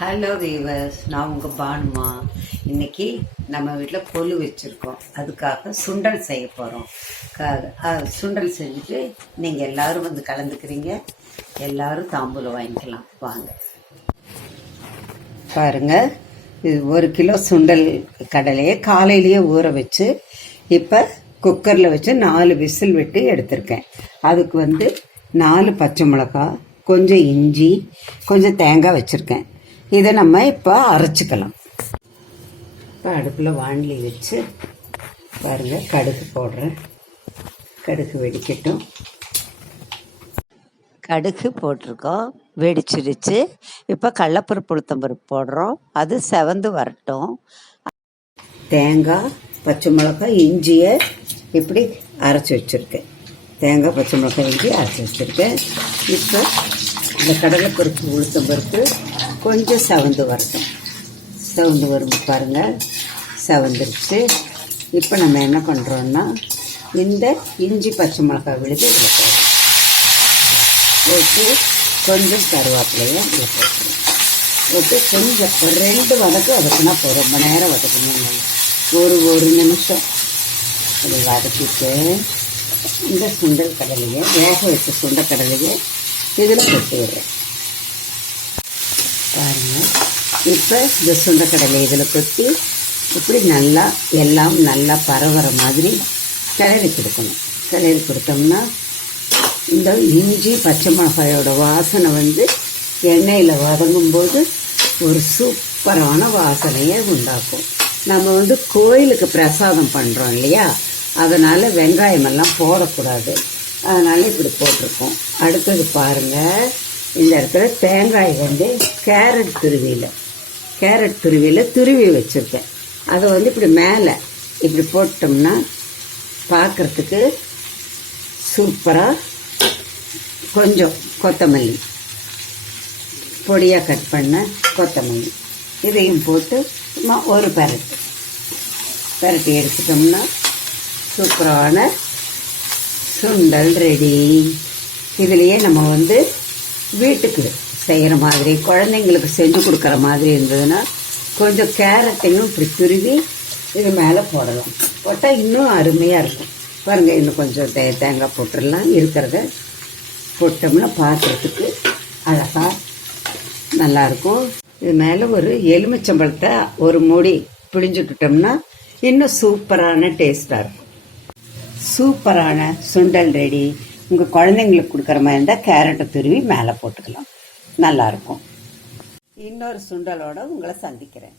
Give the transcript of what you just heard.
Hello viewers, நான் உங்கள் பானுமா. இன்னைக்கு நம்ம வீட்டில் கொலு வச்சுருக்கோம். அதுக்காக சுண்டல் செய்ய போகிறோம். சுண்டல் செஞ்சுட்டு நீங்கள் எல்லோரும் வந்து கலந்துக்கிறீங்க. எல்லோரும் தாம்பூலம் வாங்கிக்கலாம் வாங்க. பாருங்கள், இது 1 கிலோ சுண்டல் கடலையை காலையிலேயே ஊற வச்சு இப்போ குக்கரில் வச்சு 4 விசில் விட்டு எடுத்திருக்கேன். அதுக்கு 4 பச்சை மிளகாய், கொஞ்சம் இஞ்சி, கொஞ்சம் தேங்காய் வச்சுருக்கேன். இதை நம்ம இப்போ அரைச்சிக்கலாம். இப்போ அடுப்பில் வாணலி வச்சு பாருங்கள், கடுகு போடுறேன். கடுகு வெடிக்கட்டும். கடுகு போட்டிருக்கோம், வெடிச்சிடுச்சு. இப்போ கடலப்பருப்பு உளுத்தம்பருப்பு போடுறோம், அது செவந்து வரட்டும். தேங்காய், பச்சை மிளகாய், இஞ்சியை இப்படி அரைச்சி வச்சுருக்கேன். தேங்காய், பச்சை மிளகாய், இஞ்சி அரைச்சி வச்சுருக்கேன். இப்போ இந்த கடலைப்பருப்பு உளுத்தம்பருப்பு கொஞ்சம் செவந்து வரட்டும். செவந்து வரும் பாருங்கள், செவந்துருச்சு. இப்போ நம்ம என்ன பண்ணுறோன்னா, இந்த இஞ்சி பச்சை மிளகாய் விழுது இதில் போடுறோம். போட்டு கொஞ்சம் கருவேப்பிலையை இதில் போட்டுருவோம். போட்டு கொஞ்சம் ஒரு 2 வதக்கு வதக்குனா போதும். ரொம்ப நேரம் வதக்கணும். ஒரு நிமிஷம் இதை வதக்கிட்டு இந்த சுண்டல் கடலையை, வேக வச்ச சுண்டல் கடலையை இதில் போட்டு விடுறேன். பாருங்கள், இப்போ இந்த சுண்டக்கடலை இதில் கொட்டி இப்படி நல்லா எல்லாம் நல்லா பரவுற மாதிரி கிளறி கொடுக்கணும். கிளறி கொடுத்தோம்னா இந்த இஞ்சி பச்சை மிளகாயோட வாசனை எண்ணெயில் வதங்கும்போது ஒரு சூப்பரான வாசனையை உண்டாக்கும். நம்ம கோயிலுக்கு பிரசாதம் பண்ணுறோம் இல்லையா, அதனால் வெங்காயமெல்லாம் போடக்கூடாது. அதனால் இப்படி போட்டிருக்கோம். அடுத்தது பாருங்கள், இந்த இடத்துல தேங்காய் கேரட் துருவியில் துருவி வச்சுருக்கேன். அதை இப்படி மேலே இப்படி போட்டோம்னா பார்க்குறதுக்கு சூப்பராக. கொஞ்சம் கொத்தமல்லி, பொடியாக கட் பண்ண கொத்தமல்லி, இதையும் போட்டு ஒரு பெரட்டி எடுத்துட்டோம்னா சூப்பரான சுண்டல் ரெடி. இதுலேயே நம்ம வீட்டுக்கு செய்கிற மாதிரி, குழந்தைங்களுக்கு செஞ்சு கொடுக்குற மாதிரி இருந்ததுன்னா கொஞ்சம் கேரட்டையும் இப்படி துருவி இது மேலே போடலாம். போட்டால் இன்னும் அருமையாக இருக்கும். பாருங்கள், இன்னும் கொஞ்சம் தேங்காய் போட்டுடலாம். இருக்கிறத போட்டோம்னா பார்க்குறதுக்கு அழகாக நல்லாயிருக்கும். இது மேலே ஒரு எலுமிச்சம்பழத்தை ஒரு மூடி பிழிஞ்சுக்கிட்டோம்னா இன்னும் சூப்பரான டேஸ்ட்டாக இருக்கும். சூப்பரான சுண்டல் ரெடி. உங்கள் குழந்தைங்களுக்கு கொடுக்குற மாதிரி இருந்தால் கேரட்டை துருவி மேலே போட்டுக்கலாம். நல்லாயிருக்கும். இன்னொரு சுண்டலோடு உங்களை சந்திக்கிறேன்.